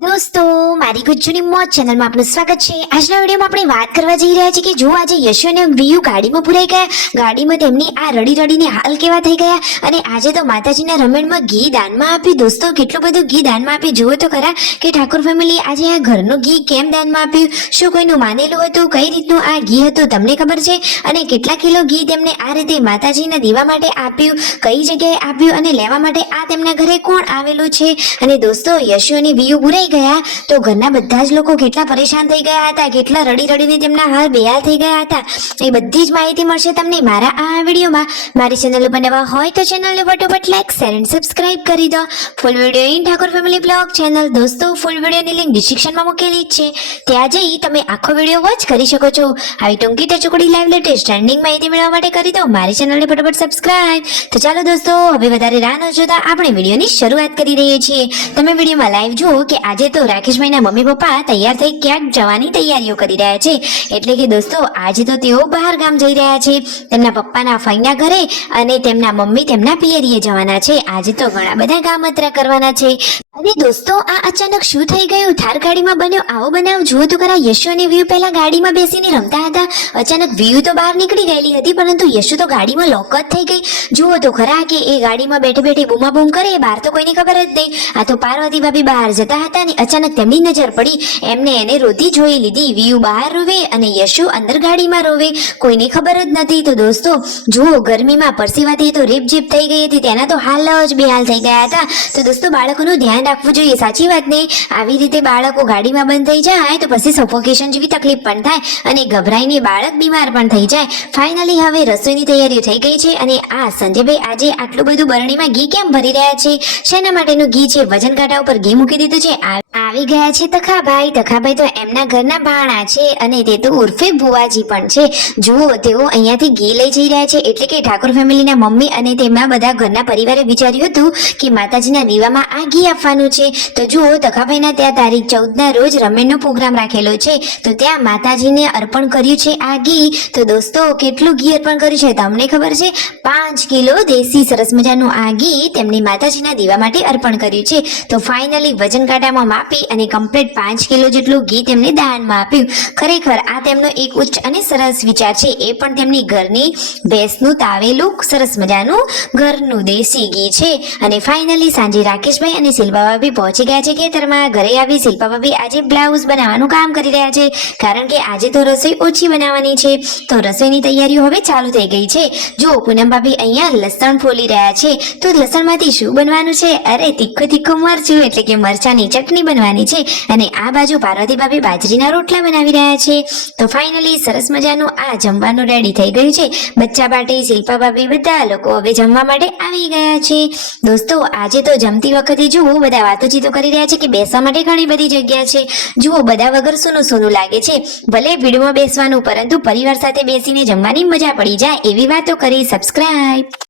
દોસ્તો મારી ગુજ્જુની મોજ ચેનલમાં આપનું સ્વાગત છે। આજના વિડીયોમાં આપણે વાત કરવા જઈ રહ્યા છીએ કે જો આજે યશુ અને વિયુ ગાડીમાં પુરાઈ ગયા, ગાડીમાં તેમની આ રડી રડીને હાલ કેવા થઈ ગયા અને આજે તો માતાજીના રમેણમાં ઘી દાનમાં આપ્યું। દોસ્તો કેટલું બધું ઘી દાનમાં આપ્યું જુઓ તો ખરા કે ઠાકોર ફેમિલી આજે આ ઘરનું ઘી કેમ દાનમાં આપ્યું, શું કોઈનું માનેલું હતું, કઈ રીતનું આ ઘી હતું તમને ખબર છે અને કેટલા કિલો ઘી તેમને આ રીતે માતાજીના દીવા માટે આપ્યું, કઈ જગ્યાએ આપ્યું અને લેવા માટે આ તેમના ઘરે કોણ આવેલું છે। અને દોસ્તો યશુ અને વિયુ પુરાઈ ગયા તો ઘરના બધા જ લોકો કેટલા પરેશાન થઈ ગયા હતા, કેટલા રડી રડીને તેમના હાલ બેહાલ થઈ ગયા હતા, એ બધી જ માહિતી મળશે તમને મારા આ વિડીયોમાં। મારી ચેનલ ઉપર નવા હોય તો ચેનલને ફટોફટ લાઈક શેર અને સબસ્ક્રાઇબ કરી દો। Full video in Thakor family blog channel દોસ્તો ફૂલ વિડીયોની લિંક ડિસ્ક્રિપ્શનમાં મૂકેલી જ છે, ત્યાં જઈ તમે આખો વિડીયો વોચ કરી શકો છો। આવી ટૂંકી ટચુકડી લાઈવ લેટેસ્ટ ટ્રેન્ડિંગ માહિતી મેળવવા માટે કરી દો મારી ચેનલને ફટોફટ સબસ્ક્રાઇબ। તો ચાલો દોસ્તો હવે વધારે રાહ ન જોતા આપણે વિડીયોની શરૂઆત કરી રહીએ છીએ। તમે વિડીયોમાં લાઈવ જુઓ કે આજે તો રાકેશભાઈના મમ્મી પપ્પા તૈયાર થઈ ક્યાંક જવાની તૈયારીઓ કરી રહ્યા છે, એટલે કે દોસ્તો આજે તો તેઓ બહાર ગામ જઈ રહ્યા છે, તેમના પપ્પાના ફઈના ઘરે અને તેમના મમ્મી તેમના પિયરીએ જવાના છે। આજે તો ઘણા બધા ગામત્રા કરવાના છે। અને દોસ્તો આ અચાનક શું થઈ ગયું, થાર ગાડીમાં બન્યો આવો બનાવ જુઓ તો ખરા। યશુ અને વિયુ પહેલા ગાડીમાં બેસીને રમતા હતા, અચાનક વિયુ તો બહાર નીકળી ગયેલી હતી પરંતુ યશુ તો ગાડીમાં લોક જ થઈ ગઈ। જુઓ તો ખરા કે એ ગાડીમાં બેઠી બેઠી બૂમાબૂમ કરે, બહાર તો કોઈને ખબર જ નહીં। આ તો પાર્વતી ભાભી બહાર જતા હતા ને અચાનક તેમની નજર પડી, એમને એને રોતી જોઈ લીધી। વિયુ બહાર રોવે અને યશુ અંદર ગાડીમાં રોવે, કોઈને ખબર જ નથી। તો દોસ્તો જુઓ ગરમીમાં પરસીવાથી તો રીપજીપ થઈ ગઈ હતી, તેના તો હાલ જ બેહાલ થઈ ગયા હતા। તો દોસ્તો બાળકોનું ધ્યાન રાખવું જોઈએ, સાચી વાત ને। આવી રીતે બાળકો ગાડીમાં બંધ થઈ જાય તો પછી સફોકેશન જેવી તકલીફ પણ થાય અને ગભરાઈને બાળક બીમાર પણ થઈ જાય। ફાઇનલી હવે રસોઈની તૈયારીઓ થઈ ગઈ છે અને આ સંજયભાઈ આજે આટલું બધું બરણીમાં ઘી કેમ ભરી રહ્યા છે, શેના માટેનું ઘી છે, વજન કાંટા ઉપર ઘી મૂકી દીધું છે। આવી ગયા છે તખાભાઈ, તખાભાઈ તો એમના ઘરના ભાણા છે અને તે તો ઉર્ફે ભુવાજી પણ છે। જુઓ તેઓ અહીંયાથી ઘી લઈ જઈ રહ્યા છે, એટલે કે ઠાકોર ફેમિલીના મમ્મી અને તેમના બધા ઘરના પરિવારે વિચાર્યું હતું કે માતાજીના દીવામાં આ ઘી આપવાનું છે। તો જુઓ તખાભાઈના ત્યાં તારીખ 14ના રોજ રમેણનો પ્રોગ્રામ રાખેલો છે, તો ત્યાં માતાજીને અર્પણ કર્યું છે આ ઘી। તો દોસ્તો કેટલું ઘી અર્પણ કર્યું છે તમને ખબર છે, 5 કિલો દેશી સરસ મજાનું આ ઘી તેમની માતાજીના દીવા માટે અર્પણ કર્યું છે। તો ફાઇનલી વજન કાંટામાં માપી અને કમ્પ્લીટ 5 કિલો જેટલું ઘી તેમને દાનમાં આપ્યું। ખરેખર આ તેમનો એક ઉચ્ચ અને સરસ વિચાર છે, એ પણ તેમની ઘરની ભેંસનું તાવેલું સરસ મજાનું ઘરનું દેશી ઘી છે। અને ફાઇનલી સાંજે રાકેશભાઈ અને શિલ્પા ભાભી પહોંચી ગયા છે ખેતરમાં। ઘરે આવી શિલ્પા ભાભી આજે બ્લાઉઝ બનાવવાનું કામ કરી રહ્યા છે, કારણ કે આજે તો રસોઈ ઓછી બનાવવાની છે, તો રસોઈની તૈયારીઓ હવે ચાલુ થઈ ગઈ છે। જો પૂનમ ભાભી અહીંયા લસણ ફોલી રહ્યા છે, તો લસણમાંથી શું બનવાનું છે, અરે તીખું તીખું મરચું એટલે કે મરચાની ચટણી બનવાની છે। અને આ બાજુ પાર્વતી ભાભી બાજરીના રોટલા બનાવી રહ્યા છે। તો ફાઇનલી સરસ મજાનું આ જમવાનું રેડી થઈ ગયું છે। બચ્ચા પાટી શિલ્પા ભાભી બધા લોકો હવે જમવા માટે આવી ગયા છે। દોસ્તો આજે તો જમતી વખતે જુઓ બધા વાતોચીતો કરી રહ્યા છે કે બેસવા માટે ઘણી બધી જગ્યા છે। જુઓ બધા વગર સોનું સોનું લાગે છે, ભલે ભીડમાં બેસવાનું પરંતુ પરિવાર સાથે બેસીને જમવાની મજા પડી જાય એવી વાતો કરી। સબસ્ક્રાઇબ।